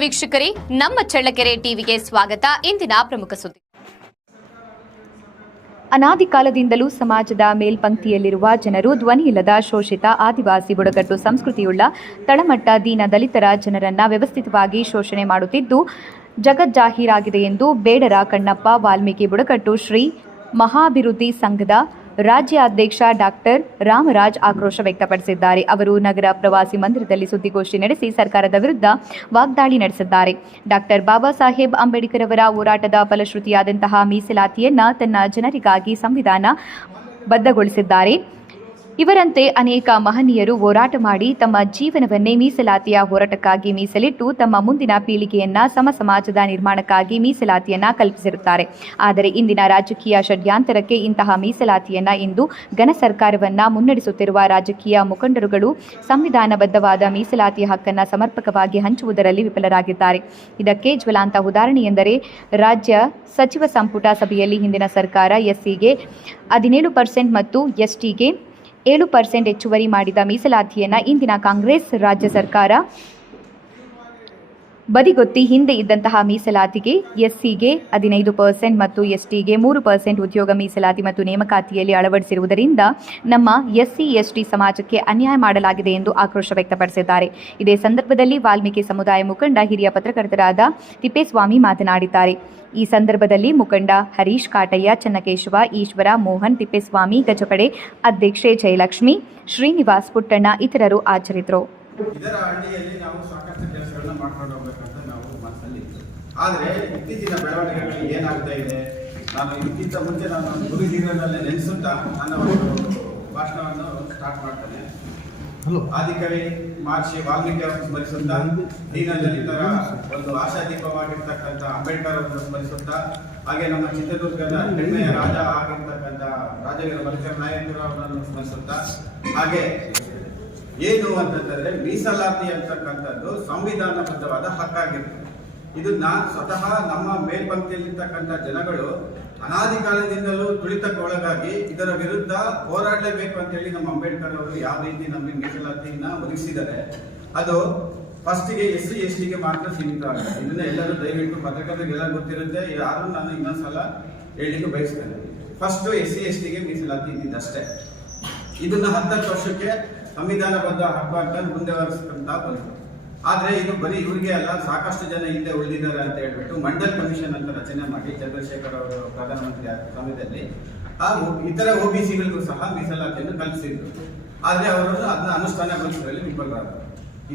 ವೀಕ್ಷಕರೇ, ನಮ್ಮ ಚಳ್ಳಕೆರೆ ಟಿವಿಗೆ ಸ್ವಾಗತ. ಇಂದಿನ ಪ್ರಮುಖ ಸುದ್ದಿ. ಅನಾದಿ ಕಾಲದಿಂದಲೂ ಸಮಾಜದ ಮೇಲ್ಪಂಕ್ತಿಯಲ್ಲಿರುವ ಜನರು ಧ್ವನಿಯಿಲ್ಲದ ಶೋಷಿತ ಆದಿವಾಸಿ ಬುಡಕಟ್ಟು ಸಂಸ್ಕೃತಿಯುಳ್ಳ ತಳಮಟ್ಟ ದೀನ ದಲಿತರ ಜನರನ್ನ ವ್ಯವಸ್ಥಿತವಾಗಿ ಶೋಷಣೆ ಮಾಡುತ್ತಿದ್ದು ಜಗಜ್ಜಾಹೀರಾಗಿದೆ ಎಂದು ಬೇಡರ ಕಣ್ಣಪ್ಪ ವಾಲ್ಮೀಕಿ ಬುಡಕಟ್ಟು ಶ್ರೀ ಮಹಾಭಿವೃದ್ಧಿ ಸಂಘದ ರಾಜ್ಯಾಧ್ಯಕ್ಷ ಡಾಕ್ಟರ್ ರಾಮರಾಜ್ ಆಕ್ರೋಶ ವ್ಯಕ್ತಪಡಿಸಿದ್ದಾರೆ. ಅವರು ನಗರ ಪ್ರವಾಸಿ ಮಂದಿರದಲ್ಲಿ ಸುದ್ದಿಗೋಷ್ಠಿ ನಡೆಸಿ ಸರ್ಕಾರದ ವಿರುದ್ಧ ವಾಗ್ದಾಳಿ ನಡೆಸಿದ್ದಾರೆ. ಡಾಕ್ಟರ್ ಬಾಬಾ ಸಾಹೇಬ್ ಅಂಬೇಡ್ಕರ್ ಅವರ ಹೋರಾಟದ ಫಲಶ್ರುತಿಯಾದಂತಹ ಮೀಸಲಾತಿಯನ್ನ ತನ್ನ ಜನರಿಗಾಗಿ ಸಂವಿಧಾನ ಬದ್ಧಗೊಳಿಸಿದ್ದಾರೆ. ಇವರಂತೆ ಅನೇಕ ಮಹನೀಯರು ಹೋರಾಟ ಮಾಡಿ ತಮ್ಮ ಜೀವನವನ್ನೇ ಮೀಸಲಾತಿಯ ಹೋರಾಟಕ್ಕಾಗಿ ಮೀಸಲಿಟ್ಟು ತಮ್ಮ ಮುಂದಿನ ಪೀಳಿಗೆಯನ್ನ ಸಮಾಜದ ನಿರ್ಮಾಣಕ್ಕಾಗಿ ಮೀಸಲಾತಿಯನ್ನ ಕಲ್ಪಿಸಿರುತ್ತಾರೆ. ಆದರೆ ಇಂದಿನ ರಾಜಕೀಯ ಷಡ್ಯಂತರಕ್ಕೆ ಇಂತಹ ಮೀಸಲಾತಿಯನ್ನ ಇಂದು ಘನ ಸರ್ಕಾರವನ್ನ ಮುನ್ನಡೆಸುತ್ತಿರುವ ರಾಜಕೀಯ ಮುಖಂಡರುಗಳು ಸಂವಿಧಾನಬದ್ಧವಾದ ಮೀಸಲಾತಿಯ ಹಕ್ಕನ್ನು ಸಮರ್ಪಕವಾಗಿ ಹಂಚುವುದರಲ್ಲಿ ವಿಫಲರಾಗಿದ್ದಾರೆ. ಇದಕ್ಕೆ ಜ್ವಲಾಂತ ಉದಾಹರಣೆ ಎಂದರೆ ರಾಜ್ಯ ಸಚಿವ ಸಂಪುಟ ಸಭೆಯಲ್ಲಿ ಹಿಂದಿನ ಸರ್ಕಾರ ಎಸ್ಸಿಗೆ 17% ಮತ್ತು ಎಸ್ಟಿಗೆ 7% ಹೆಚ್ಚುವರಿ ಮಾಡಿದ ಮೀಸಲಾತಿಯನ್ನು ಇಂದಿನ ಕಾಂಗ್ರೆಸ್ ರಾಜ್ಯ ಸರ್ಕಾರ ಬದಿಗೊತ್ತಿ ಹಿಂದೆ ಇದ್ದಂತಹ ಮೀಸಲಾತಿಗೆ ಎಸ್ಸಿಗೆ 15% ಮತ್ತು ಎಸ್ಟಿಗೆ 3% ಉದ್ಯೋಗ ಮೀಸಲಾತಿ ಮತ್ತು ನೇಮಕಾತಿಯಲ್ಲಿ ಅಳವಡಿಸಿರುವುದರಿಂದ ನಮ್ಮ ಎಸ್ಸಿ ಎಸ್ಟಿ ಸಮಾಜಕ್ಕೆ ಅನ್ಯಾಯ ಮಾಡಲಾಗಿದೆ ಎಂದು ಆಕ್ರೋಶ ವ್ಯಕ್ತಪಡಿಸಿದ್ದಾರೆ. ಇದೇ ಸಂದರ್ಭದಲ್ಲಿ ವಾಲ್ಮೀಕಿ ಸಮುದಾಯ ಮುಖಂಡ ಹಿರಿಯ ಪತ್ರಕರ್ತರಾದ ತಿಪ್ಪೇಸ್ವಾಮಿ ಮಾತನಾಡಿದ್ದಾರೆ. ಈ ಸಂದರ್ಭದಲ್ಲಿ ಮುಖಂಡ ಹರೀಶ್ ಕಾಟಯ್ಯ, ಚನ್ನಕೇಶವ, ಈಶ್ವರ, ಮೋಹನ್, ತಿಪ್ಪೇಸ್ವಾಮಿ, ಗಜಪಡೆ ಅಧ್ಯಕ್ಷೆ ಜಯಲಕ್ಷ್ಮಿ, ಶ್ರೀನಿವಾಸ್ ಪುಟ್ಟಣ್ಣ ಇತರರು ಹಾಜರಿದ್ದರು. ಇದರ ಅಡಿಯಲ್ಲಿ ನಾವು ಸಾಕಷ್ಟು ಕೆಲಸಗಳನ್ನ ಮಾಡ್ಕೊಂಡು ಹೋಗ್ಬೇಕಂತ ನಾವು ಮನಸ್ಸಲ್ಲಿ ಇತ್ತು. ಆದರೆ ಇತ್ತೀಚಿನ ಬೆಳವಣಿಗೆಗಳು ಏನಾಗ್ತಾ ಇದೆ, ನಾನು ಇದಕ್ಕಿಂತ ಮುಂಚೆ ನಾನು ಗುರು ಹಿರಿಯರನ್ನೇ ನೆನೆಸುತ್ತಾ ನನ್ನ ಒಂದು ಭಾಷಣವನ್ನು ಸ್ಟಾರ್ಟ್ ಮಾಡ್ತೇನೆ. ಆದಿಕವಿ ಮಹರ್ಷಿ ವಾಲ್ಮೀಕಿ ಅವರನ್ನು ಸ್ಮರಿಸುತ್ತಾ, ದೀನ ದಲಿತರ ಒಂದು ಆಶಾದೀಪವಾಗಿರ್ತಕ್ಕಂಥ ಅಂಬೇಡ್ಕರ್ ಅವರನ್ನು ಸ್ಮರಿಸುತ್ತಾ, ಹಾಗೆ ನಮ್ಮ ಚಿತ್ರದುರ್ಗದ ಹೆಮ್ಮೆಯ ರಾಜ ಆಗಿರ್ತಕ್ಕಂಥ ರಾಜವೀರ ಮಲ್ಲಿಕಾರ್ಜುನ ನಾಯಕರು ಅವರನ್ನು ಸ್ಮರಿಸುತ್ತಾ, ಹಾಗೆ ಏನು ಅಂತಂದ್ರೆ ಮೀಸಲಾತಿ ಅಂತಕ್ಕಂಥದ್ದು ಸಂವಿಧಾನಬದ್ಧವಾದ ಹಕ್ಕಾಗಿರುತ್ತೆ. ಇದನ್ನ ಸ್ವತಃ ನಮ್ಮ ಮೇಲ್ಪಂಕ್ತಿಯಲ್ಲಿರ್ತಕ್ಕಂಥ ಜನಗಳು ಅನಾದಿ ಕಾಲದಿಂದಲೂ ತುಳಿತಕ್ಕೆ ಒಳಗಾಗಿ ಇದರ ವಿರುದ್ಧ ಹೋರಾಡಲೇಬೇಕು ಅಂತ ಹೇಳಿ ನಮ್ಮ ಅಂಬೇಡ್ಕರ್ ಅವರು ಯಾವ ರೀತಿ ನಮಗೆ ಮೀಸಲಾತಿಯನ್ನ ಒದಗಿಸಿದ್ದಾರೆ, ಅದು ಫಸ್ಟಿಗೆ ಎಸ್ಸಿ ಎಸ್ಟಿಗೆ ಮಾತ್ರ ಸೀಮಿತ ಆಗುತ್ತೆ. ಇದನ್ನ ಎಲ್ಲರೂ ದಯವಿಟ್ಟು ಪತ್ರಕರ್ತರಿಗೆಲ್ಲ ಗೊತ್ತಿರುತ್ತೆ, ಯಾರು ನಾನು ಇನ್ನೊಂದ್ಸಲ ಹೇಳಲಿಕ್ಕೆ ಬಯಸ್ತೇನೆ. ಫಸ್ಟ್ ಎಸ್ಸಿ ಎಸ್ಟಿಗೆ ಮೀಸಲಾತಿ ಇದ್ದಿದ್ದಷ್ಟೇ. ಇದನ್ನ 10 ವರ್ಷಕ್ಕೆ ಸಂವಿಧಾನಬದ್ಧ ಹಕ್ಕು ಅಂತ ಮುಂದುವರಿಸ್ಕೊಂತ ಬಂತು. ಆದ್ರೆ ಇದು ಬರೀ ಇವರಿಗೆ ಅಲ್ಲ, ಸಾಕಷ್ಟು ಜನ ಹಿಂದೆ ಉಳಿದಿದ್ದಾರೆ ಅಂತ ಹೇಳ್ಬಿಟ್ಟು ಮಂಡಲ್ ಕಮಿಷನ್ ಅಂತ ರಚನೆ ಮಾಡಿ ಚಂದ್ರಶೇಖರ್ ಅವರು ಪ್ರಧಾನಮಂತ್ರಿ ಆದ ಸಮಯದಲ್ಲಿ ಇತರ OBCಗಳಿಗೂ ಸಹ ಮೀಸಲಾತಿಯನ್ನು ಕಲ್ಪಿಸಿದ್ರು. ಆದ್ರೆ ಅವರು ಅದನ್ನ ಅನುಷ್ಠಾನಗೊಳಿಸುವಲ್ಲಿ ವಿಫಲರಾದರು.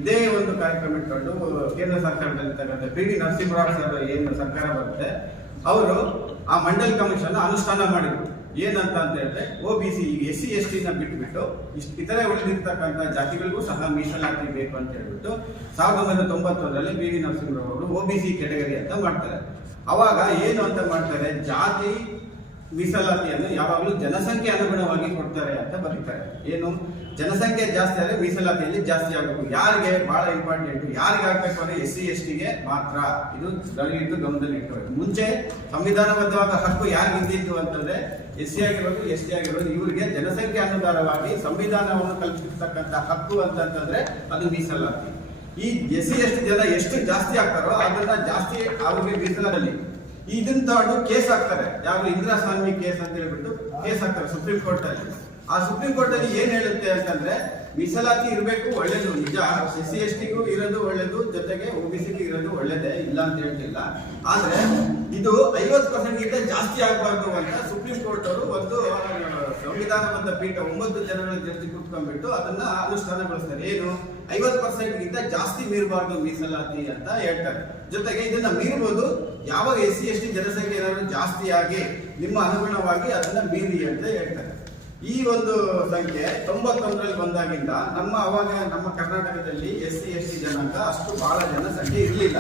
ಇದೇ ಒಂದು ಕಾರ್ಯಕ್ರಮ ಇಟ್ಕೊಂಡು ಕೇಂದ್ರ ಸರ್ಕಾರದಲ್ಲಿರ್ತಕ್ಕಂಥ PD ನರಸಿಂಹರಾವ್ ಸರ್ ಏನು ಸರ್ಕಾರ ಬರುತ್ತೆ, ಅವರು ಆ ಮಂಡಲ್ ಕಮಿಷನ್ ಅನುಷ್ಠಾನ ಮಾಡಿದ್ರು. ಏನಂತ ಅಂತ ಹೇಳಿದ್ರೆ OBC SC ST ನ ಬಿಟ್ಟುಬಿಟ್ಟು ಇತರೆ ಉಳಿದಿರ್ತಕ್ಕಂಥ ಜಾತಿಗಳಿಗೂ ಸಹ ಮೀಸಲಾತಿ ಬೇಕು ಅಂತ ಹೇಳ್ಬಿಟ್ಟು 1991ರಲ್ಲಿ PD ನರಸಿಂಹರಾವ್ ಅವರು OBC ಕೆಟಗರಿ ಅಂತ ಮಾಡ್ತಾರೆ. ಅವಾಗ ಏನು ಅಂತ ಮಾಡ್ತಾರೆ, ಜಾತಿ ಮೀಸಲಾತಿಯನ್ನು ಯಾವಾಗಲೂ ಜನಸಂಖ್ಯೆ ಅನುಗುಣವಾಗಿ ಕೊಡ್ತಾರೆ ಅಂತ ಬರೀತಾರೆ. ಏನು ಜನಸಂಖ್ಯೆ ಜಾಸ್ತಿ ಆದರೆ ಮೀಸಲಾತಿಯಲ್ಲಿ ಜಾಸ್ತಿ ಆಗಬೇಕು. ಯಾರಿಗೆ ಬಹಳ ಇಂಪಾರ್ಟೆಂಟ್, ಯಾರಿಗೆ ಆಗ್ಬೇಕು ಅಂದ್ರೆ SC STಗೆ ಮಾತ್ರ. ಇದು ದಯವಿಟ್ಟು ಗಮನದಲ್ಲಿ ಇಟ್ಕೋಬೇಕು. ಮುಂಚೆ ಸಂವಿಧಾನಬದ್ಧವಾದ ಹಕ್ಕು ಯಾರಿಗೆ ಇದ್ದಿದ್ದು ಅಂತಂದ್ರೆ SC ಆಗಿರೋದು ST ಆಗಿರೋದು ಇವರಿಗೆ ಜನಸಂಖ್ಯೆ ಅನುಸಾರವಾಗಿ ಸಂವಿಧಾನವನ್ನು ಕಲ್ಪಿಸಿರ್ತಕ್ಕಂಥ ಹಕ್ಕು ಅಂತಂದ್ರೆ ಅದು ಮೀಸಲಾತಿ. ಈ SC ST ಜನ ಎಷ್ಟು ಜಾಸ್ತಿ ಆಗ್ತಾರೋ ಅದನ್ನ ಜಾಸ್ತಿ ಅವ್ರಿಗೆ ಮೀಸಲಾತಿ. ಇದನ್ನ ತಗೊಂಡು ಕೇಸ್ ಹಾಕ್ತಾರೆ. ಯಾವ ಇಂದಿರಾ ಸ್ವಾಮಿ ಕೇಸ್ ಅಂತ ಹೇಳ್ಬಿಟ್ಟು ಕೇಸ್ ಹಾಕ್ತಾರೆ ಸುಪ್ರೀಂ ಕೋರ್ಟ್ ಅಲ್ಲಿ. ಆ ಸುಪ್ರೀಂ ಕೋರ್ಟ್ ಅಲ್ಲಿ ಏನ್ ಹೇಳುತ್ತೆ ಅಂತಂದ್ರೆ ಮೀಸಲಾತಿ ಇರಬೇಕು, ಒಳ್ಳೇದು ನಿಜ, SC STಗೂ ಇರೋದು ಒಳ್ಳೇದು, ಜೊತೆಗೆ OBCಗೂ ಇರೋದು ಒಳ್ಳೇದೇ, ಇಲ್ಲ ಅಂತ ಹೇಳ್ತಿಲ್ಲ. ಆದ್ರೆ ಇದು 50% ಗಿಂತ ಜಾಸ್ತಿ ಆಗಬಾರ್ದು ಅಂತ ಸುಪ್ರೀಂ ಕೋರ್ಟ್ ಅವರು ಒಂದು ಸಂವಿಧಾನಬದ್ಧ ಪೀಠ 9 ಜನಗಳ ಜಡ್ಜಿ ಕೂತ್ಕೊಂಡ್ಬಿಟ್ಟು ಅದನ್ನ ಅನುಷ್ಠಾನಗೊಳಿಸ್ತಾರೆ. ಏನು 50% ಗಿಂತ ಜಾಸ್ತಿ ಮೀರಬಾರ್ದು ಮೀಸಲಾತಿ ಅಂತ ಹೇಳ್ತಾರೆ. ಜೊತೆಗೆ ಇದನ್ನ ಮೀರಬಹುದು ಯಾವಾಗ SC ST ಜನಸಂಖ್ಯೆ ಏನಾದ್ರು ಜಾಸ್ತಿ ಆಗಿ ನಿಮ್ಮ ಅನುಗುಣವಾಗಿ ಅದನ್ನ ಮೀರಿ ಅಂತ ಹೇಳ್ತಾರೆ. ಈ ಒಂದು ಸಂಖ್ಯೆ 91ರಲ್ಲಿ ಬಂದಾಗಿಂದ ನಮ್ಮ ಕರ್ನಾಟಕದಲ್ಲಿ SC ST ಜನಾಂಗ ಅಷ್ಟು ಬಹಳ ಜನಸಂಖ್ಯೆ ಇರಲಿಲ್ಲ.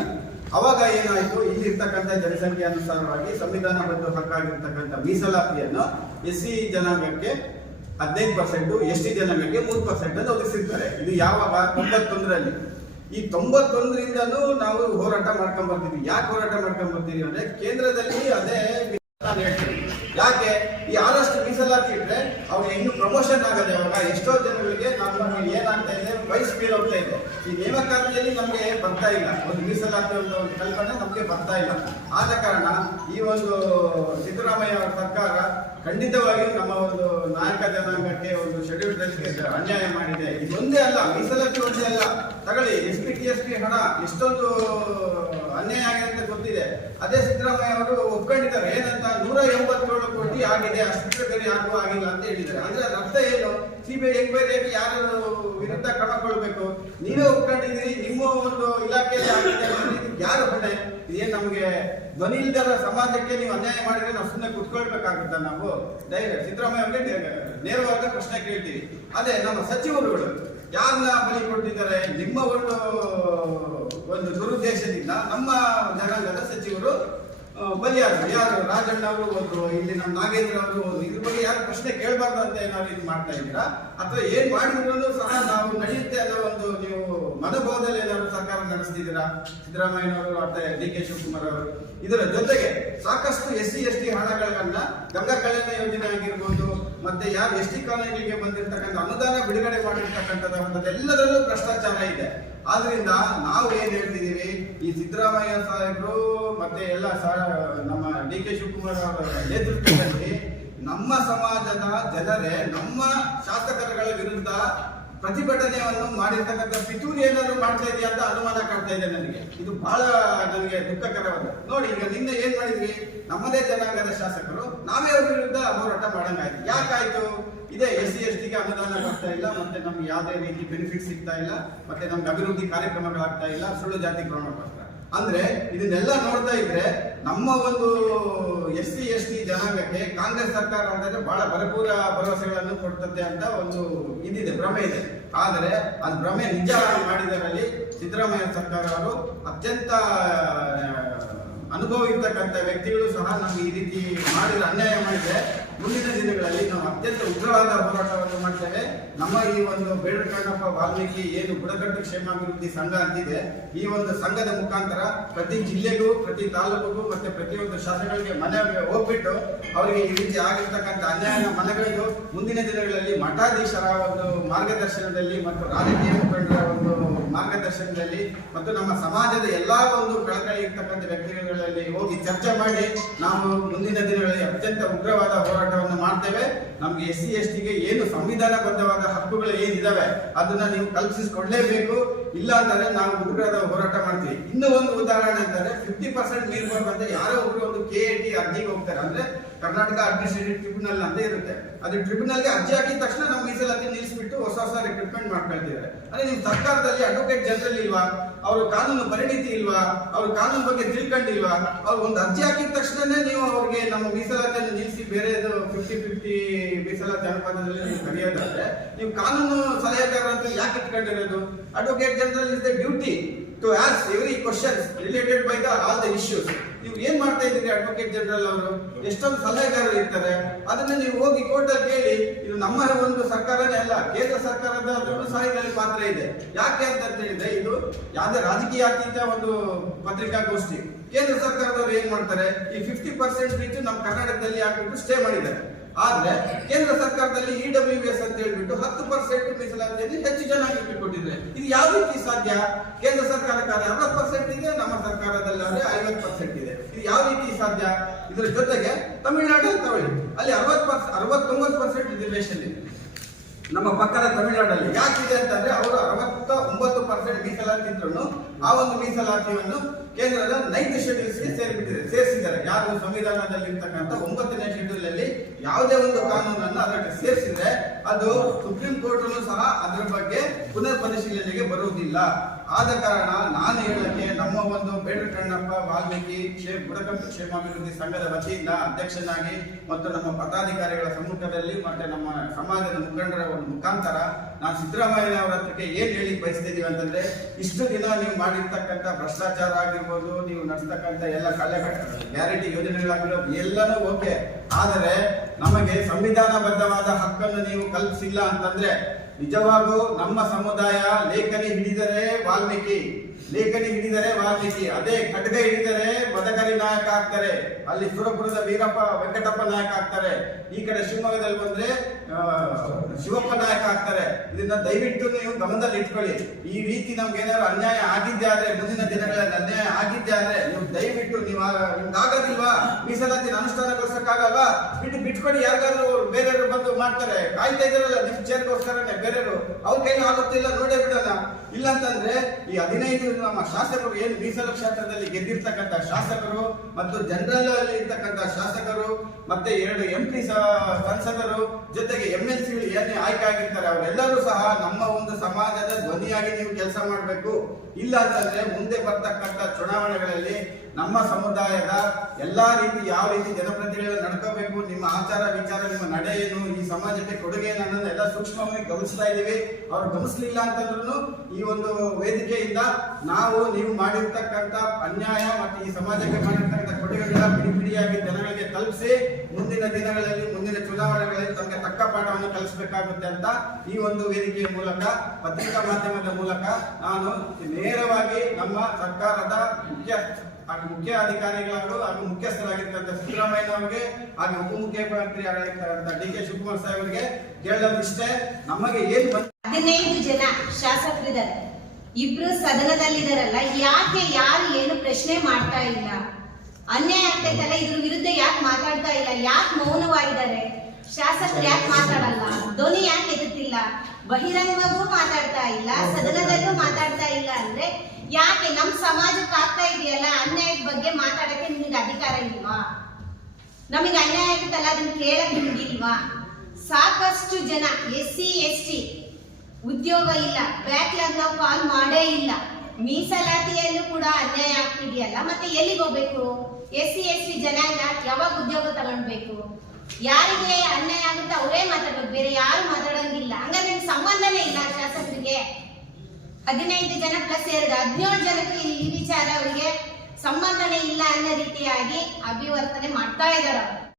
ಅವಾಗ ಏನಾಯ್ತು, ಇಲ್ಲಿ ಇರ್ತಕ್ಕಂಥ ಜನಸಂಖ್ಯೆ ಅನುಸಾರವಾಗಿ ಸಂವಿಧಾನಬದ್ಧ ಹಕ್ಕಾಗಿರ್ತಕ್ಕಂಥ ಮೀಸಲಾತಿಯನ್ನು SC ಜನಾಂಗಕ್ಕೆ 15%, ST ಜನಾಂಗಕ್ಕೆ 3% ಅಂತ ಒದಗಿಸಿರ್ತಾರೆ. ಇದು ಯಾವಾಗ 91ರಲ್ಲಿ. ಈ 91ರಿಂದನೂ ನಾವು ಹೋರಾಟ ಮಾಡ್ಕೊಂಡ್ ಬರ್ತೀವಿ. ಯಾಕೆ ಹೋರಾಟ ಮಾಡ್ಕೊಂಡ್ ಬರ್ತೀವಿ ಅಂದ್ರೆ ಕೇಂದ್ರದಲ್ಲಿ ಅದೇ ಹೇಳ್ತೀವಿ. ಯಾಕೆ ಈ ಆದಷ್ಟು ಮೀಸಲಾತಿ ಇಟ್ರೆ ಅವ್ರಿಗೆ ಇನ್ನು ಪ್ರಮೋಷನ್ ಆಗದೆ. ಇವಾಗ ಎಷ್ಟೋ ಜನಗಳಿಗೆ ನಮ್ಮ ಏನಾಗ್ತಾ ಇದೆ, ವಯಸ್ಸು ಮೀರಿ ಹೋಗ್ತಾ ಇದೆ. ಈ ನೇಮಕಾತಿಯಲ್ಲಿ ನಮಗೆ ಬರ್ತಾ ಇಲ್ಲ, ಒಂದು ಮೀಸಲಾತಿ ಒಂದು ಕಲ್ಪನೆ ನಮಗೆ ಬರ್ತಾ ಇಲ್ಲ. ಆದ ಕಾರಣ ಈ ಒಂದು ಸಿದ್ದರಾಮಯ್ಯ ಅವರ ಸರ್ಕಾರ ಖಂಡಿತವಾಗಿ ನಮ್ಮ ಒಂದು ನಾಯಕ ಜನಾಂಗಕ್ಕೆ ಒಂದು ಶೆಡ್ಯೂಲ್ ಟ್ರೈಬ್ಸ್ಗೆ ಅನ್ಯಾಯ ಮಾಡಿದೆ. ಇದೊಂದೇ ಅಲ್ಲ, ಮೀಸಲಾತಿ ಒಂದೇ ಅಲ್ಲ, ತಗೊಳ್ಳಿ ST ಹಣ ಎಷ್ಟೊಂದು ಅನ್ಯಾಯ ಆಗಿದೆ ಅಂತ ಗೊತ್ತಿದೆ. ಅದೇ ಸಿದ್ದರಾಮಯ್ಯ ಅವರು ಒಪ್ಕೊಂಡಿದ್ದಾರೆ, ಏನಂತ 187 ಕೋಟಿ ಆಗಿದೆ, ಅಷ್ಟು ಬೇರೆ ಯಾರಿಗೂ ಆಗಿಲ್ಲ ಅಂತ ಹೇಳಿದ್ದಾರೆ. ಅಂದ್ರೆ ಅದ್ರ ಅರ್ಥ ಏನು? CBI ಎಂಕ್ವೈರಿಯಾಗಿ ಯಾರು ವಿರುದ್ಧ ಕ್ರಮ ಕೊಡಬೇಕು? ನೀವೇ ಒಪ್ಕೊಂಡಿದ್ದೀರಿ, ನಿಮ್ಮ ಒಂದು ಇಲಾಖೆಯಲ್ಲಿ ಆಗಿದೆ, ಯಾರು ಹೊಣೆ? ಇದೇನು ನಮಗೆ ಧ್ವನಿ ಇಲ್ಲದ ಸಮಾಜಕ್ಕೆ ನೀವು ಅನ್ಯಾಯ ಮಾಡಿದ್ರೆ ನಾವು ಸುಮ್ಮನೆ ಕುತ್ಕೊಳ್ಬೇಕಾಗುತ್ತ? ನಾವು ಸಿದ್ದರಾಮಯ್ಯ ಅವರಿಗೆ ನೇರವಾಗಿ ಪ್ರಶ್ನೆ ಕೇಳ್ತೀವಿ. ಅದೇ ನಮ್ಮ ಸಚಿವರುಗಳು ಯಾರನ್ನ ಬಲಿ ಕೊಟ್ಟಿದ್ದಾರೆ? ನಿಮ್ಮ ಒಂದು ದುರುದ್ದೇಶದಿಂದ ನಮ್ಮ ಜನಾಂಗದ ಸಚಿವರು ಬಲಿಯಾದ್ರು. ಯಾರು? ರಾಜಣ್ಣ ಅವರು ಹೋದ್ರು, ಇಲ್ಲಿ ನಮ್ಮ ನಾಗೇಂದ್ರ ಅವರು ಹೋದ್ರು. ಇದ್ರ ಬಗ್ಗೆ ಯಾರು ಪ್ರಶ್ನೆ ಕೇಳಬಾರ್ದು ಅಂತ ಏನಾದ್ರು ಇದು ಮಾಡ್ತಾ ಇದ್ದೀರಾ? ಅಥವಾ ಏನ್ ಮಾಡಿದ್ರು ಸಹ ನಾವು ನಡೆಯುತ್ತೆ ಅನ್ನೋ ಒಂದು ನೀವು ಮನೋಭಾವದಲ್ಲಿ ಏನಾದ್ರು ಸರ್ಕಾರ ನಡೆಸ್ತಿದ್ದೀರಾ? ಸಿದ್ದರಾಮಯ್ಯನವರು ಅಥವಾ DK ಶಿವಕುಮಾರ್ ಅವರು ಇದರ ಜೊತೆಗೆ ಸಾಕಷ್ಟು SC/ST ಹಣಗಳನ್ನ ಗಂಗಾ ಕಲ್ಯಾಣ ಯೋಜನೆ ಆಗಿರ್ಬೋದು, ಮತ್ತೆ ಯಾರು ST ಕಾಲೋನಿಗಳಿಗೆ ಬಂದಿರತಕ್ಕಂಥ ಅನುದಾನ ಬಿಡುಗಡೆ ಮಾಡಿರ್ತಕ್ಕಂಥದ್ದು ಎಲ್ಲದರಲ್ಲೂ ಭ್ರಷ್ಟಾಚಾರ ಇದೆ. ಆದ್ರಿಂದ ನಾವು ಏನ್ ಹೇಳ್ತಿದೀವಿ, ಈ ಸಿದ್ದರಾಮಯ್ಯ ಸಾಹೇಬರು ಮತ್ತೆ ಎಲ್ಲ ನಮ್ಮ DK ಶಿವಕುಮಾರ್ ಅವರ ನೇತೃತ್ವದಲ್ಲಿ ನಮ್ಮ ಸಮಾಜದ ಜನರೇ ನಮ್ಮ ಶಾಸಕರುಗಳ ವಿರುದ್ಧ ಪ್ರತಿಭಟನೆಯನ್ನು ಮಾಡಿರ್ತಕ್ಕಂಥ ಪಿತೂರಿ ಏನಾದ್ರು ಮಾಡ್ತಾ ಇದೆಯಾ ಅಂತ ಅನುಮಾನ ಕಾಡ್ತಾ ಇದೆ ನನಗೆ. ಇದು ಬಹಳ ನನಗೆ ದುಃಖಕರವಾದ. ನೋಡಿ, ಈಗ ನಿನ್ನೆ ಏನ್ ಮಾಡಿದ್ವಿ, ನಮ್ಮದೇ ಜನಾಂಗದ ಶಾಸಕರು ನಾವೇ ಅವ್ರ ವಿರುದ್ಧ ಹೋರಾಟ ಮಾಡಂಗಾಯ್ತು. ಯಾಕಾಯ್ತು? ಇದೇ SC/STಗೆ ಅನುದಾನ ಬರ್ತಾ ಇಲ್ಲ, ಮತ್ತೆ ನಮ್ಗೆ ಯಾವುದೇ ರೀತಿ ಬೆನಿಫಿಟ್ ಸಿಗ್ತಾ ಇಲ್ಲ, ಮತ್ತೆ ನಮ್ಗೆ ಅಭಿವೃದ್ಧಿ ಕಾರ್ಯಕ್ರಮಗಳಾಗ್ತಾ ಇಲ್ಲ, ಸುಳ್ಳು ಜಾತಿ ಪ್ರಮಾಣ ಪತ್ರ. ಅಂದ್ರೆ ಇದನ್ನೆಲ್ಲ ನೋಡ್ತಾ ಇದ್ರೆ ನಮ್ಮ ಒಂದು SC/ST ಜನಾಂಗಕ್ಕೆ ಕಾಂಗ್ರೆಸ್ ಸರ್ಕಾರ ಅಂತಂದ್ರೆ ಬಹಳ ಭರಪೂರ ಭರವಸೆಗಳನ್ನು ಕೊಡ್ತದೆ ಅಂತ ಒಂದು ಇದಿದೆ, ಭ್ರಮೆ ಇದೆ. ಆದರೆ ಅದು ಭ್ರಮೆ ನಿಜ ಮಾಡಿದರಲ್ಲಿ ಸಿದ್ದರಾಮಯ್ಯ ಸರ್ಕಾರ ಅವರು ಅತ್ಯಂತ ಅನುಭವ ಇರ್ತಕ್ಕಂಥ ವ್ಯಕ್ತಿಗಳು ಸಹ ನಮ್ಗೆ ಈ ರೀತಿ ಮಾಡಿದ್ರೆ, ಅನ್ಯಾಯ ಮಾಡಿದ್ರೆ ಮುಂದಿನ ದಿನಗಳಲ್ಲಿ ನಾವು ಅತ್ಯಂತ ಉಗ್ರವಾದ ಹೋರಾಟವನ್ನು ಮಾಡ್ತೇವೆ. ನಮ್ಮ ಈ ಒಂದು ಬೇಡರ ಕಣ್ಣಪ್ಪ ವಾಲ್ಮೀಕಿ ಏನು ಬುಡಕಟ್ಟು ಕ್ಷೇಮಾಭಿವೃದ್ಧಿ ಸಂಘ ಅಂತಿದೆ, ಈ ಒಂದು ಸಂಘದ ಮುಖಾಂತರ ಪ್ರತಿ ಜಿಲ್ಲೆಗೂ, ಪ್ರತಿ ತಾಲೂಕಿಗೂ ಮತ್ತೆ ಪ್ರತಿಯೊಂದು ಶಾಸಕರಿಗೆ ಮನೆಗೆ ಹೋಗ್ಬಿಟ್ಟು ಅವರಿಗೆ ಈ ರೀತಿ ಆಗಿರ್ತಕ್ಕಂಥ ಅನ್ಯಾಯ ಮನೆಗಳಿಗೂ ಮುಂದಿನ ದಿನಗಳಲ್ಲಿ ಮಠಾಧೀಶರ ಒಂದು ಮಾರ್ಗದರ್ಶನದಲ್ಲಿ ಮತ್ತು ರಾಜಕೀಯ ಮುಖಂಡರ ಒಂದು ಮಾರ್ಗದರ್ಶನದಲ್ಲಿ ಮತ್ತು ನಮ್ಮ ಸಮಾಜದ ಎಲ್ಲಾ ಒಂದು ಕಳಕಳಿ ಇರ್ತಕ್ಕಂಥ ವ್ಯಕ್ತಿಗಳಲ್ಲಿ ಹೋಗಿ ಚರ್ಚೆ ಮಾಡಿ ನಾವು ಮುಂದಿನ ದಿನಗಳಲ್ಲಿ ಅತ್ಯಂತ ಉಗ್ರವಾದ ಹೋರಾಟವನ್ನು ಮಾಡ್ತೇವೆ. ನಮ್ಗೆ SC/STಗೆ ಏನು ಸಂವಿಧಾನಬದ್ಧವಾದ ಹಕ್ಕುಗಳು ಏನಿದಾವೆ ಅದನ್ನ ನೀವು ಕಲ್ಪಿಸಿಕೊಡ್ಲೇಬೇಕು. ಇಲ್ಲ ಅಂತಂದ್ರೆ ನಾವು ಉಗ್ರವಾದ ಹೋರಾಟ ಮಾಡ್ತೀವಿ. ಇನ್ನೂ ಒಂದು ಉದಾಹರಣೆ ಅಂತಂದ್ರೆ 50% ಮೀರ್ಬಾರ್ದು ಯಾರೋ ಒಬ್ರು ಒಂದು KAT ಅರ್ಜಿಗೆ ಹೋಗ್ತಾರೆ, ಅಂದ್ರೆ ಕರ್ನಾಟಕ ಅಡ್ಮಿನಿಸ್ಟ್ರೇಟಿವ್ ಟ್ರಿಬ್ಯುನಲ್ ಅಂತ ಇರುತ್ತೆ. ಅದು ಟ್ರಿಬ್ಯುನಲ್ಗೆ ಅರ್ಜಿ ಹಾಕಿದ ತಕ್ಷಣ ನಮ್ಮ ಮೀಸಲಾತಿ ನಿಲ್ಲಿಸ್ಬಿಟ್ಟು ಹೊಸ ರಿಕ್ರೂಟ್ಮೆಂಟ್ ಮಾಡ್ಕೊಳ್ತಿದ್ದಾರೆ. ಅಂದ್ರೆ ನಿಮ್ ಸರ್ಕಾರದಲ್ಲಿ ಅಡ್ವೊಕೇಟ್ ಜನರಲ್ ಇಲ್ವಾ? ಅವ್ರ ಕಾನೂನು ಪರಿಣಿತಿ ಇಲ್ವಾ? ಅವ್ರ ಕಾನೂನು ಬಗ್ಗೆ ತಿಳ್ಕೊಂಡಿಲ್ವಾ? ಅವ್ರು ಒಂದು ಅರ್ಜಿ ಹಾಕಿದ ತಕ್ಷಣನೇ ನೀವು ಅವ್ರಿಗೆ ನಮ್ಮ ಮೀಸಲಾತಿಯನ್ನು ನಿಲ್ಲಿಸಿ ಬೇರೆದು 50-50 ಮೀಸಲಾತಿ ಅನುಪಾತದಲ್ಲಿ ನೀವು ಕರೆಯೋದಾದ್ರೆ ನೀವು ಕಾನೂನು ಸಲಹೆಗಾರ ಅಂತ ಯಾಕೆ ಇಟ್ಕೊಂಡಿರೋದು? Advocate general is the duty to ask every questions related by all the issues. ನೀವು ಏನ್ ಮಾಡ್ತಾ ಇದ್ದೀರಿ? ಅಡ್ವೊಕೇಟ್ ಜನರಲ್ ಅವರು ಎಷ್ಟೊಂದು ಸಲಹೆಗಾರರು ಇರ್ತಾರೆ, ಅದನ್ನ ನೀವು ಹೋಗಿ ಕೋರ್ಟಲ್ಲಿ ಕೇಳಿ. ಇದು ನಮ್ಮ ಒಂದು ಸರ್ಕಾರನೇ ಅಲ್ಲ, ಕೇಂದ್ರ ಸರ್ಕಾರದ ಸಹ ಇದರಲ್ಲಿ ಪಾತ್ರ ಇದೆ. ಯಾಕೆ ಅಂತ ಹೇಳಿದ್ರೆ ಇದು ಯಾವುದೇ ರಾಜಕೀಯಾತೀತ ಒಂದು ಪತ್ರಿಕಾಗೋಷ್ಠಿ. ಕೇಂದ್ರ ಸರ್ಕಾರದವರು ಏನ್ ಮಾಡ್ತಾರೆ, ಈ 50% ರೀತಿ ನಮ್ಮ ಕರ್ನಾಟಕದಲ್ಲಿ ಹಾಕ್ಬಿಟ್ಟು ಸ್ಟೇ ಮಾಡಿದ್ದಾರೆ. ಆದ್ರೆ ಕೇಂದ್ರ ಸರ್ಕಾರದಲ್ಲಿ EWS ಅಂತ ಹೇಳ್ಬಿಟ್ಟು 10% ಮೀಸಲಾತಿಯಲ್ಲಿ ಹೆಚ್ಚು ಜನ ಕೊಟ್ಟಿದ್ರೆ ಇದು ಯಾವ ರೀತಿ ಸಾಧ್ಯ? ಕೇಂದ್ರ ಸರ್ಕಾರಕ್ಕೆ 60% ಇದೆ, ನಮ್ಮ ಸರ್ಕಾರದಲ್ಲಿ 50% ಇದೆ. ಇದು ಯಾವ ರೀತಿ ಸಾಧ್ಯ? ಇದರ ಜೊತೆಗೆ ತಮಿಳುನಾಡು ತಗೊಳ್ಳಿ, ಅಲ್ಲಿ 69% ರಿಸರ್ವೇಶನ್ ಇದೆ. ನಮ್ಮ ಪಕ್ಕದ ತಮಿಳುನಾಡಲ್ಲಿ ಯಾಕಿದೆ ಅಂತಂದ್ರೆ ಅವರು 69% ಮೀಸಲಾತಿ ಇದ್ರು ಆ ಒಂದು ಮೀಸಲಾತಿಯನ್ನು ಕೇಂದ್ರದ 9th ಶೆಡ್ಯೂಲ್ಸ್ಗೆ ಸೇರಿಸಿದ್ದಾರೆ. ಯಾರು ಸಂವಿಧಾನದಲ್ಲಿ ಇರ್ತಕ್ಕಂಥ 9ನೇ ಶೆಡ್ಯೂಲ್ ಅಲ್ಲಿ ಯಾವುದೇ ಒಂದು ಕಾನೂನನ್ನು ಅದಕ್ಕೆ ಸೇರಿಸಿದ್ರೆ ಅದು ಸುಪ್ರೀಂ ಕೋರ್ಟ್ ಸಹ ಅದರ ಬಗ್ಗೆ ಪುನರ್ ಪರಿಶೀಲನೆಗೆ ಬರುವುದಿಲ್ಲ. ಆದ ಕಾರಣ ನಾನು ಹೇಳಕ್ಕೆ ನಮ್ಮ ಒಂದು ಬೇಡರ ಕಣ್ಣಪ್ಪ ವಾಲ್ಮೀಕಿ ಬುಡಕಟ್ಟು ಕ್ಷೇಮಾಭಿವೃದ್ಧಿ ಸಂಘದ ವತಿಯಿಂದ ಅಧ್ಯಕ್ಷನಾಗಿ ಮತ್ತು ನಮ್ಮ ಪದಾಧಿಕಾರಿಗಳ ಸಮ್ಮುಖದಲ್ಲಿ ಮತ್ತೆ ನಮ್ಮ ಸಮಾಜದ ಮುಖಂಡರ ಒಂದು ಮುಖಾಂತರ ನಾನು ಸಿದ್ದರಾಮಯ್ಯ ಅವರ ಹತ್ರಕ್ಕೆ ಏನ್ ಹೇಳಿ ಬಯಸ್ತಿದೀವಿ ಅಂತಂದ್ರೆ, ಇಷ್ಟು ದಿನ ನೀವು ಮಾಡಿರ್ತಕ್ಕಂಥ ಭ್ರಷ್ಟಾಚಾರ ಆಗಿರ್ಬೋದು, ನೀವು ನಡೆಸ್ತಕ್ಕಂಥ ಎಲ್ಲ ಗ್ಯಾರಂಟಿ ಯೋಜನೆಗಳಾಗಿರ್ಬೋದು ಎಲ್ಲನೂ ಓಕೆ, ಆದರೆ ನಮಗೆ ಸಂವಿಧಾನಬದ್ಧವಾದ ಹಕ್ಕನ್ನು ನೀವು ಕಲ್ಪಿಸಿಲ್ಲ ಅಂತಂದ್ರೆ ನಿಜವಾಗೂ ನಮ್ಮ ಸಮುದಾಯ ಲೇಖನಿ ಹಿಡಿದರೆ ವಾಲ್ಮೀಕಿ, ಲೇಖನಿ ಹಿಡಿದರೆ ವಾಲ್ಮೀಕಿ, ಅದೇ ಖಡ್ಗ ಹಿಡಿದರೆ ಮದಕರಿ ನಾಯಕ ಆಗ್ತಾರೆ, ಅಲ್ಲಿ ಸುರಪುರದ ವೀರಪ್ಪ ವೆಂಕಟಪ್ಪ ನಾಯಕ ಆಗ್ತಾರೆ, ಈ ಕಡೆ ಶಿವಮೊಗ್ಗದಲ್ಲಿ ಬಂದ್ರೆ ಶಿವಪ್ಪ ನಾಯಕ ಆಗ್ತಾರೆ. ಇದನ್ನ ದಯವಿಟ್ಟು ನೀವು ಗಮನದಲ್ಲಿ ಇಟ್ಕೊಳ್ಳಿ. ಈ ರೀತಿ ನಮ್ಗೆ ಏನಾದ್ರು ಅನ್ಯಾಯ ಆಗಿದ್ದೆ ಆದ್ರೆ, ಮುಂದಿನ ದಿನಗಳಲ್ಲಿ ಅನ್ಯಾಯ ಆಗಿದ್ದೆ ಆದ್ರೆ ನೀವು ದಯವಿಟ್ಟು ನಿಮ್ಗೆ ಆಗೋದಿಲ್ವಾ, ಮೀಸಲಾತಿನ ಅನುಷ್ಠಾನಗೊಳಿಸಕ್ಕಾಗಲ್ವಾ, ಬಿಟ್ಕೊಡಿ. ಯಾರಿಗಾದ್ರೂ ಬೇರೆಯವರು ಬಂದು ಮಾಡ್ತಾರೆ, ಕಾಯ್ತಾ ಇದಾರಲ್ಲ ನಿಮ್ ಚೇರ್ಗೋಸ್ಕರನೇ ಬೇರೆಯವರು, ಅವ್ರ ಕೈಲಿ ಆಗುತ್ತಿಲ್ಲ ನೋಡೇ ಬಿಡೋಣ. ಇಲ್ಲಂತಂದ್ರೆ ಈ 15 ನಮ್ಮ ಶಾಸಕರು ಏನು ಮೀಸಲು ಕ್ಷೇತ್ರದಲ್ಲಿ ಗೆದ್ದಿರ್ತಕ್ಕಂಥ ಶಾಸಕರು ಮತ್ತು ಜನರಲ್ ಅಲ್ಲಿ ಇರ್ತಕ್ಕಂಥ ಶಾಸಕರು ಮತ್ತೆ 2 MP ಸಂಸದರು ಜೊತೆಗೆ MLC ಏನೇ ಆಯ್ಕೆ ಆಗಿರ್ತಾರೆ, ಅವರೆಲ್ಲರೂ ಸಹ ನಮ್ಮ ಒಂದು ಸಮಾಜದ ಧ್ವನಿಯಾಗಿ ನೀವು ಕೆಲಸ ಮಾಡಬೇಕು. ಇಲ್ಲ ಅಂತಂದ್ರೆ ಮುಂದೆ ಬರ್ತಕ್ಕಂಥ ಚುನಾವಣೆಗಳಲ್ಲಿ ನಮ್ಮ ಸಮುದಾಯದ ಎಲ್ಲಾ ರೀತಿ ಯಾವ ರೀತಿ ಜನಪ್ರತಿನಿಧಿಗಳು ನಡ್ಕೋಬೇಕು, ನಿಮ್ಮ ಆಚಾರ ವಿಚಾರ, ನಿಮ್ಮ ನಡೆ ಏನು, ಈ ಸಮಾಜಕ್ಕೆ ಕೊಡುಗೆ ಏನು ಅನ್ನೋದನ್ನ ಎಲ್ಲ ಸೂಕ್ಷ್ಮವಾಗಿ ಗಮನಿಸ್ತಾ ಇದ್ದೀವಿ. ಅವ್ರು ಗಮನಿಸಲಿಲ್ಲ ಅಂತಂದ್ರೂ ಈ ಒಂದು ವೇದಿಕೆಯಿಂದ ನೀವು ಮಾಡಿರ್ತಕ್ಕಂಥ ಅನ್ಯಾಯ ಮತ್ತು ಈ ಸಮಾಜಕ್ಕೆ ಮಾಡಿರ್ತಕ್ಕಂಥ ಕೊಡುಗೆಗಳ ಬಿಡಿಯಾಗಿ ಜನಗಳಿಗೆ ತಲುಪಿಸಿ ಮುಂದಿನ ದಿನಗಳಲ್ಲಿ ಮುಂದಿನ ಚುನಾವಣೆಗಳಲ್ಲಿ ತಮಗೆ ತಕ್ಕ ಪಾಠವನ್ನು ಕಲಿಸಬೇಕಾಗುತ್ತೆ ಅಂತ ಈ ಒಂದು ವೇದಿಕೆಯ ಮೂಲಕ, ಪತ್ರಿಕಾ ಮಾಧ್ಯಮದ ಮೂಲಕ ನಾನು ನೇರವಾಗಿ ನಮ್ಮ ಸರ್ಕಾರದ ಮುಖ್ಯ ಅಧಿಕಾರಿಗಳು ಹಾಗೂ ಮುಖ್ಯಸ್ಥರಾಗಿರ್ತಕ್ಕಂಥ ಸಿದ್ದರಾಮಯ್ಯ ಅವರಿಗೆ ಹಾಗೂ ಉಪಮುಖ್ಯಮಂತ್ರಿ ಆಗಿರ್ತಕ್ಕಂಥ DK ಶಿವಕುಮಾರ್ ಸಾಹೇಬ್ ಅವರಿಗೆ ಕೇಳೋದಿಷ್ಟೇ, ನಮಗೆ ಏನು 15 ಜನ ಶಾಸಕರಿದ್ದಾರೆ, 2 ಸದನದಲ್ಲಿದ್ದಾರಲ್ಲ, ಯಾಕೆ ಯಾರು ಏನು ಪ್ರಶ್ನೆ ಮಾಡ್ತಾ ಇಲ್ಲ? ಅನ್ಯಾಯ ಆಗ್ತೈತಲ್ಲ, ಇದ್ರ ವಿರುದ್ಧ ಯಾಕೆ ಮಾತಾಡ್ತಾ ಇಲ್ಲ? ಯಾಕೆ ಮೌನವಾಗಿದ್ದಾರೆ? ಶಾಸಕರು ಯಾಕೆ ಮಾತಾಡಲ್ಲ? ಧ್ವನಿ ಯಾಕೆ ಎತ್ತುತ್ತಿಲ್ಲ? ಬಹಿರಂಗವಾಗೂ ಮಾತಾಡ್ತಾ ಇಲ್ಲ, ಸದನದಲ್ಲೂ ಮಾತಾಡ್ತಾ ಇಲ್ಲ ಅಂದ್ರೆ ಯಾಕೆ? ನಮ್ ಸಮಾಜಕ್ಕೆ ಆಗ್ತಾ ಇದೆಯಲ್ಲ ಅನ್ಯಾಯದ ಬಗ್ಗೆ ಮಾತಾಡಕ್ಕೆ ನಿಮ್ಗೆ ಅಧಿಕಾರ ಇಲ್ವಾ? ನಮಗೆ ಅನ್ಯಾಯ ಆಗುತ್ತಲ್ಲ ಅದನ್ನ ಕೇಳಕ್ ನಿಮ್ಗಿಲ್ವಾ? ಸಾಕಷ್ಟು ಜನ SC ST ಉದ್ಯೋಗ ಇಲ್ಲ, ಬ್ಯಾಕ್ಲಾಗ್ ನಾವು ಕಾಲ್ ಮಾಡೇ ಇಲ್ಲ, ಮೀಸಲಾತಿಯಲ್ಲೂ ಕೂಡ ಅನ್ಯಾಯ ಆಗ್ತಿದೆಯಲ್ಲ, ಮತ್ತೆ ಎಲ್ಲಿಗೆ ಹೋಗ್ಬೇಕು? SC ST ಜನಾಂಗ ಯಾವಾಗ ಉದ್ಯೋಗ ತಗೊಳ್ಬೇಕು? ಯಾರಿಗೆ ಅನ್ಯಾಯ ಆಗುತ್ತೆ ಅವರೇ ಮಾತಾಡ್ಬೇಕು, ಬೇರೆ ಯಾರು ಮಾತಾಡಂಗಿಲ್ಲ. ಹಂಗಾದ್ರೆ ಸಂಬಂಧನೇ ಇಲ್ಲ ಶಾಸಕರಿಗೆ. 15 ಜನ ಪ್ಲಸ್ 2 17 ಜನಕ್ಕೆ ಈ ವಿಚಾರ ಅವರಿಗೆ ಸಂಬಂಧನೇ ಇಲ್ಲ ಅನ್ನೋ ರೀತಿಯಾಗಿ ಅಭಿವರ್ತನೆ ಮಾಡ್ತಾ ಇದ್ದಾರೆ.